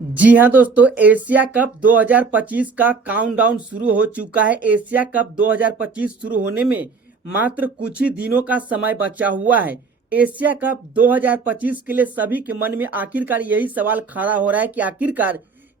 जी हाँ दोस्तों, Asia cup 2025 का काउंटडाउन शुरू हो चुका है। एशिया कप 2025 शुरू होने में मात्र कुछ ही दिनों का समय बचा हुआ है। एशिया कप 2025 के लिए सभी के मन में आखिरकार यही सवाल खड़ा हो रहा है कि आखिरकार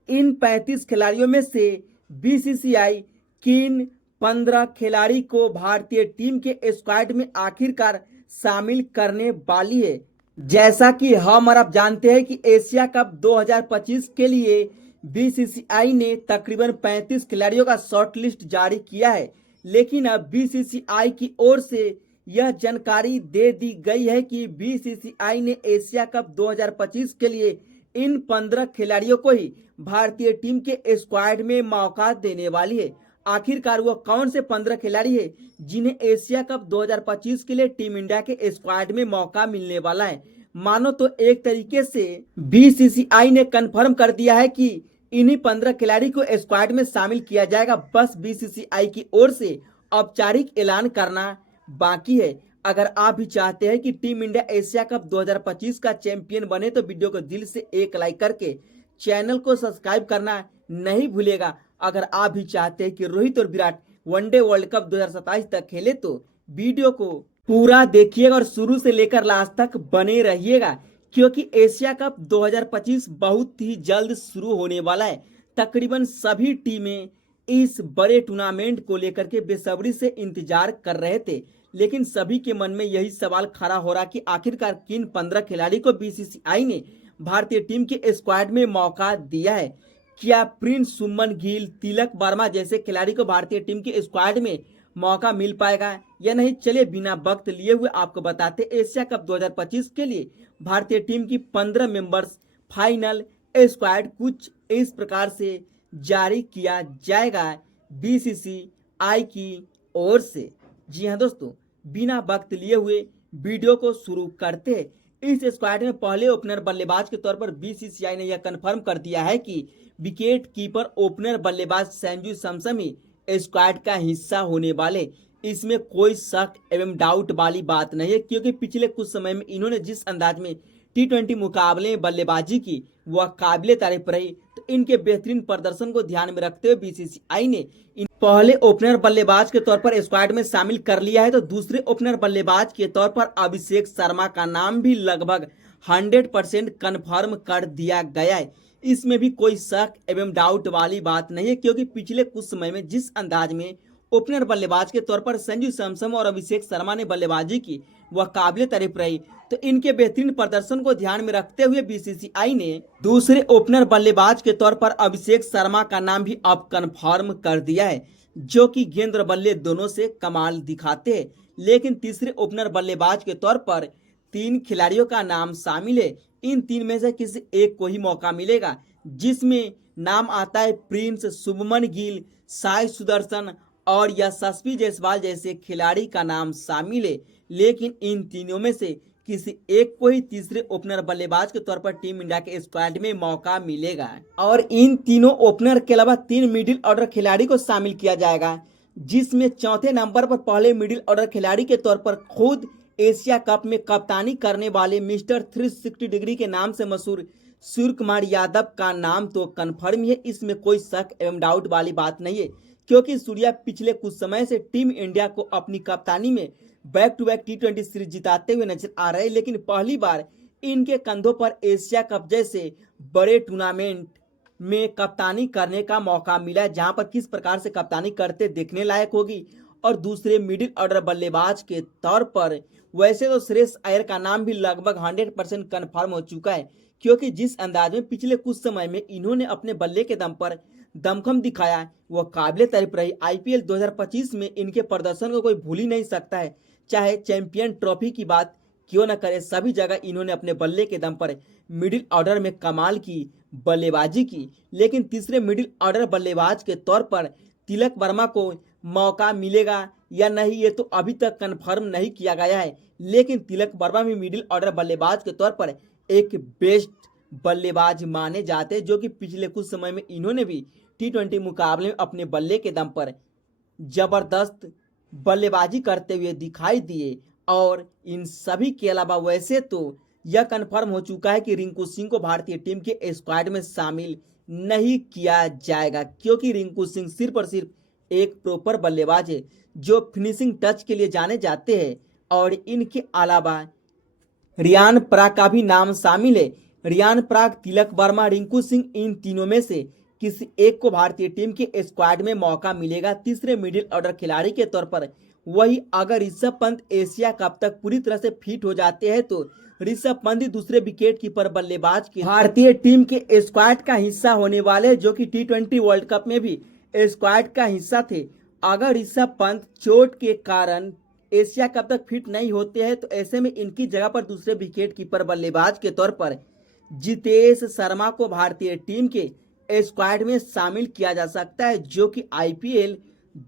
इन 35 खिलाड़ियों में से बीसीसीआई किन 15 खिलाड़ी को भारतीय टीम के स्क्वाड में आखिरकार शामिल करने वाली है। जैसा कि हम और आप जानते हैं कि एशिया कप 2025 के लिए बीसीसीआई ने तकरीबन 35 खिलाड़ियों का शॉर्ट लिस्ट जारी किया है, लेकिन अब बीसीसीआई की ओर से यह जानकारी दे दी गई है कि बीसीसीआई ने एशिया कप 2025 के लिए इन 15 खिलाड़ियों को ही भारतीय टीम के स्क्वाड में मौका देने वाली है। आखिरकार वो कौन से 15 खिलाड़ी है जिन्हें एशिया कप 2025 के लिए टीम इंडिया के स्क्वाड में मौका मिलने वाला है? मानो तो एक तरीके से बीसीसीआई ने कंफर्म कर दिया है कि इन्हीं 15 खिलाड़ी को स्क्वाड में शामिल किया जाएगा। बस बीसीसीआई की ओर से औपचारिक ऐलान करना बाकी है। अगर आप भी चाहते हैं कि टीम इंडिया एशिया कप 2025 का चैंपियन बने तो वीडियो को दिल से एक लाइक करके चैनल को सब्सक्राइब करना नहीं भूलेगा। अगर आप भी चाहते हैं कि रोहित और विराट वनडे वर्ल्ड कप 2027 तक खेले तो वीडियो को पूरा देखिएगा और शुरू से लेकर लास्ट तक बने रहिएगा, क्योंकि एशिया कप 2025 बहुत ही जल्द शुरू होने वाला है। तकरीबन सभी टीमें इस बड़े टूर्नामेंट को लेकर के बेसब्री से इंतजार कर रहे थे, लेकिन सभी के मन में यही सवाल खड़ा हो रहा कि आखिरकार किन 15 खिलाड़ी को बीसीसीआई ने भारतीय टीम के स्क्वाड में मौका दिया है। क्या प्रिंस सुमन गिल, तिलक वर्मा जैसे खिलाड़ी को भारतीय टीम के स्क्वाड में मौका मिल पाएगा या नहीं? चलिए बिना वक्त लिए हुए आपको बताते एशिया कप 2025 के लिए भारतीय टीम की 15 मेंबर्स फाइनल स्क्वाड कुछ इस प्रकार से जारी किया जाएगा बीसीसीआई की ओर से। जी हाँ दोस्तों, बिना वक्त लिए हुए वीडियो को शुरू करते हैं। इस स्क्वाड में पहले ओपनर बल्लेबाज के तौर पर बीसीसीआई ने यह कंफर्म कर दिया है कि विकेट कीपर ओपनर बल्लेबाज संजू सैमसन ही स्क्वाड का हिस्सा होने वाले। इसमें कोई शक एवं डाउट वाली बात नहीं है, क्योंकि पिछले कुछ समय में इन्होंने जिस अंदाज में टी20 मुकाबले में बल्लेबाजी की वह काबिले तारीफ रही। तो इनके बेहतरीन प्रदर्शन को ध्यान में रखते हुए बीसीसीआई ने पहले ओपनर बल्लेबाज के तौर पर स्क्वाड में शामिल कर लिया है। तो दूसरे ओपनर बल्लेबाज के तौर पर अभिषेक शर्मा का नाम भी लगभग 100% कन्फर्म कर दिया गया है। इसमें भी कोई शक एवं डाउट वाली बात नहीं है, क्योंकि पिछले कुछ समय में जिस अंदाज में ओपनर बल्लेबाज के तौर पर संजू सैमसन और अभिषेक शर्मा ने बल्लेबाजी की वह काबिले तारीफ रही। तो इनके बेहतरीन प्रदर्शन को ध्यान में रखते हुए बीसीसीआई ने दूसरे ओपनर बल्लेबाज के तौर पर अभिषेक शर्मा का नाम भी अब कन्फर्म कर दिया है, जो कि गेंद और बल्ले दोनों से कमाल दिखाते हैं। लेकिन तीसरे ओपनर बल्लेबाज के तौर पर 3 खिलाड़ियों का नाम शामिल है। इन 3 में से किसी एक को ही मौका मिलेगा, जिसमें नाम आता है प्रिंस, शुभमन गिल, साई सुदर्शन और यशस्वी जायसवाल जैसे खिलाड़ी का नाम शामिल है। लेकिन इन तीनों में से किसी एक को ही तीसरे ओपनर बल्लेबाज के तौर पर टीम इंडिया के स्क्वाड में मौका मिलेगा और इन तीनों ओपनर के अलावा 3 मिडिल ऑर्डर खिलाड़ी को शामिल किया जाएगा, जिसमें चौथे नंबर पर पहले मिडिल ऑर्डर खिलाड़ी के तौर पर खुद एशिया कप में कप्तानी करने वाले मिस्टर 360 डिग्री के नाम से मशहूर सूर्य कुमार यादव का नाम तो कन्फर्म है। इसमें कोई शक एवं डाउट वाली बात नहीं है, क्योंकि सूर्या पिछले कुछ समय से टीम इंडिया को अपनी कप्तानी में बैक टू बैक टी20 सीरीज जिताते हुए नजर आ रहे हैं। लेकिन पहली बार इनके कंधों पर एशिया कप जैसे बड़े टूर्नामेंट में कप्तानी करने का मौका मिला है, जहां पर किस प्रकार से कप्तानी करते देखने लायक होगी। और दूसरे मिडिल ऑर्डर बल्लेबाज के तौर पर वैसे तो श्रेयस अय्यर का नाम भी लगभग 100% कन्फर्म हो चुका है, क्योंकि जिस अंदाज में पिछले कुछ समय में इन्होंने अपने बल्ले के दम पर दमखम दिखाया वह काबिले तारीफ रही। आईपीएल 2025 में इनके प्रदर्शन को कोई भूल ही नहीं सकता है, चाहे चैंपियन ट्रॉफी की बात क्यों न करे, सभी जगह इन्होंने अपने बल्ले के दम पर मिडिल ऑर्डर में कमाल की बल्लेबाजी की। लेकिन तीसरे मिडिल ऑर्डर बल्लेबाज के तौर पर तिलक वर्मा को मौका मिलेगा या नहीं ये तो अभी तक कन्फर्म नहीं किया गया है। लेकिन तिलक वर्मा भी मिडिल ऑर्डर बल्लेबाज के तौर पर एक बेस्ट बल्लेबाज माने जाते हैं, जो कि पिछले कुछ समय में इन्होंने भी टी20 मुकाबले में अपने बल्ले के दम पर जबरदस्त बल्लेबाजी करते हुए दिखाई दिए। और इन सभी के अलावा वैसे तो यह कंफर्म हो चुका है कि रिंकू सिंह को भारतीय टीम के स्क्वाड में शामिल नहीं किया जाएगा, क्योंकि रिंकू सिंह सिर्फ और सिर्फ एक प्रॉपर बल्लेबाज है जो फिनिशिंग टच के लिए जाने जाते हैं। और इनके अलावा रियान पराग का भी नाम शामिल है। रियान पराग, तिलक वर्मा, रिंकू सिंह, इन तीनों में से किसी एक को भारतीय टीम के स्क्वाड में मौका मिलेगा तीसरे मिडिल ऑर्डर खिलाड़ी के तौर पर। वही अगर ऋषभ पंत एशिया कप तक पूरी तरह से फिट हो जाते हैं तो ऋषभ पंत ही दूसरे विकेट कीपर बल्लेबाज के भारतीय टीम के स्क्वाड का हिस्सा होने वाले, जो कि T20 वर्ल्ड कप में भी स्क्वाड का हिस्सा थे। अगर ऋषभ पंत चोट के कारण एशिया कप तक फिट नहीं होते हैं तो ऐसे में इनकी जगह पर दूसरे विकेट कीपर बल्लेबाज के तौर पर जितेश शर्मा को भारतीय टीम के स्क्वाड में शामिल किया जा सकता है, जो कि IPL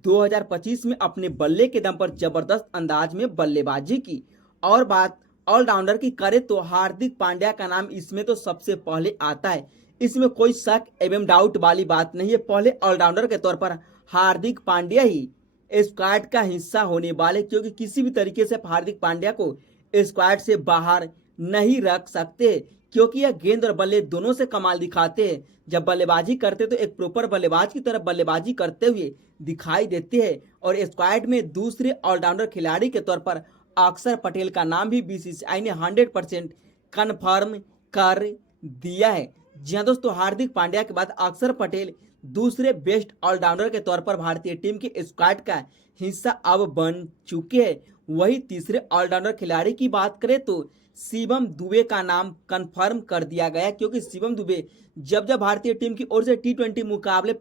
2025 में अपने बल्ले के दम पर जबरदस्त अंदाज में बल्लेबाजी की। और बात ऑलराउंडर की करें तो हार्दिक पांड्या का नाम इसमें तो सबसे पहले आता है। इसमें कोई शक एवं डाउट वाली बात नहीं है। पहले ऑलराउंडर के तौर पर हार्दिक पांड्या ही स्क्वाड का हिस्सा होने वाले, क्योंकि किसी भी तरीके से हार्दिक पांड्या को स्क्वाड से बाहर नहीं रख सकते, क्योंकि यह गेंद और बल्ले दोनों से कमाल दिखाते हैं। जब बल्लेबाजी करते तो एक प्रॉपर बल्लेबाज की तरह बल्लेबाजी करते हुए दिखाई देते हैं। और स्क्वाड में दूसरे ऑलराउंडर खिलाड़ी के तौर पर अक्षर पटेल का नाम भी BCCI ने 100% कन्फर्म कर दिया है। जी हाँ दोस्तों, हार्दिक पांड्या के बाद अक्षर पटेल दूसरे बेस्ट ऑलराउंडर के तौर पर भारतीय टीम के स्क्वाड का हिस्सा अब बन चुके हैं। वही तीसरे ऑलराउंडर खिलाड़ी की बात करें तो शिवम दुबे का नाम कंफर्म कर दिया गया, क्योंकि शिवम दुबे जब भारतीय टीम की ओर से T20 मुकाबले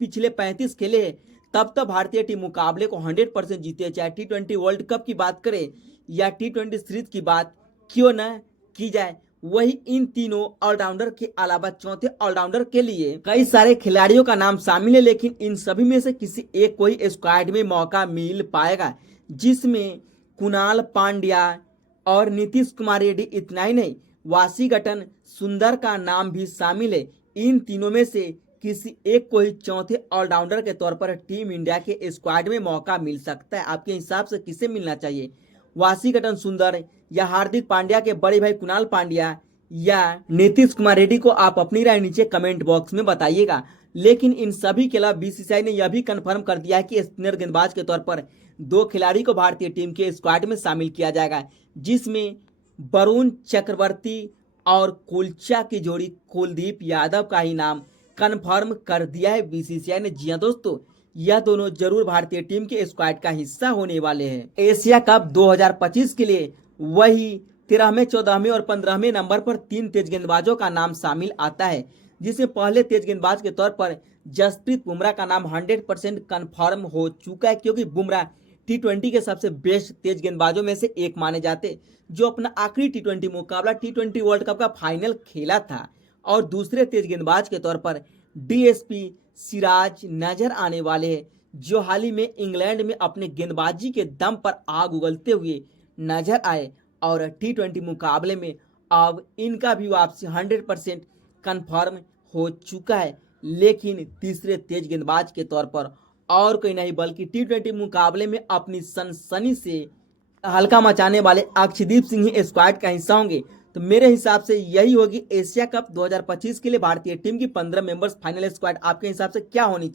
पिछले 35 खेले हैं तब भारतीय टीम मुकाबले को 100% जीते। चाहे T20 वर्ल्ड कप की बात करें या T20 सीरीज की बात क्यों न की जाए। वही इन तीनों ऑलराउंडर के अलावा चौथे ऑलराउंडर के लिए कई सारे खिलाड़ियों का नाम शामिल है, लेकिन इन सभी में से किसी एक को ही स्क्वाड में मौका मिल पाएगा, जिसमें कुणाल पांड्या और नीतीश कुमार रेड्डी। इतना ही नहीं, वाशिंगटन सुंदर का नाम भी शामिल है। इन तीनों में से किसी एक को ही चौथे ऑलराउंडर के तौर पर टीम इंडिया के स्क्वाड में मौका मिल सकता है। आपके हिसाब से किसे मिलना चाहिए, वाशिंगटन सुंदर या हार्दिक पांड्या के बड़े भाई कुणाल पांड्या या नीतीश कुमार रेड्डी को? आप अपनी राय नीचे कमेंट बॉक्स में बताइएगा। लेकिन इन सभी के अलावा BCCI ने यह भी कंफर्म कर दिया है कि स्पिनर गेंदबाज के तौर पर 2 खिलाड़ी को भारतीय टीम के स्क्वाड में शामिल किया जाएगा, जिसमें वरुण चक्रवर्ती और कुलचा की जोड़ी कुलदीप यादव का ही नाम कंफर्म कर दिया है BCCI ने। जी हाँ दोस्तों, यह दोनों जरूर भारतीय टीम के स्क्वाड का हिस्सा होने वाले हैं। एशिया कप 2025 के लिए वही 13वें, 14वें और 15वें नंबर पर 3 तेज गेंदबाजों का नाम शामिल आता है, जिसमें पहले तेज गेंदबाज के तौर पर जसप्रीत बुमराह का नाम 100% कन्फर्म हो चुका है, क्योंकि बुमराह T20 के सबसे बेस्ट तेज गेंदबाजों में से एक माने जाते, जो अपना आखिरी T20 मुकाबला T20 वर्ल्ड कप का फाइनल खेला था। और दूसरे तेज गेंदबाज के तौर पर DSP सिराज नजर आने वाले हैं, जो हाल ही में इंग्लैंड में अपने गेंदबाजी के दम पर आग उगलते हुए नजर आए। और T20 मुकाबले में अब इनका भी वापसी 100% कन्फर्म हो चुका है। लेकिन तीसरे तेज गेंदबाज के तौर पर और कोई नहीं बल्कि T20 मुकाबले में अपनी सनसनी से हल्का मचाने वाले अक्षदीप सिंह ही स्क्वाड का हिस्सा होंगे। तो मेरे हिसाब से यही होगी एशिया कप 2025 के लिए भारतीय टीम की 15 मेंबर्स फाइनल स्क्वाड। आपके हिसाब से क्या होनी चाहिए?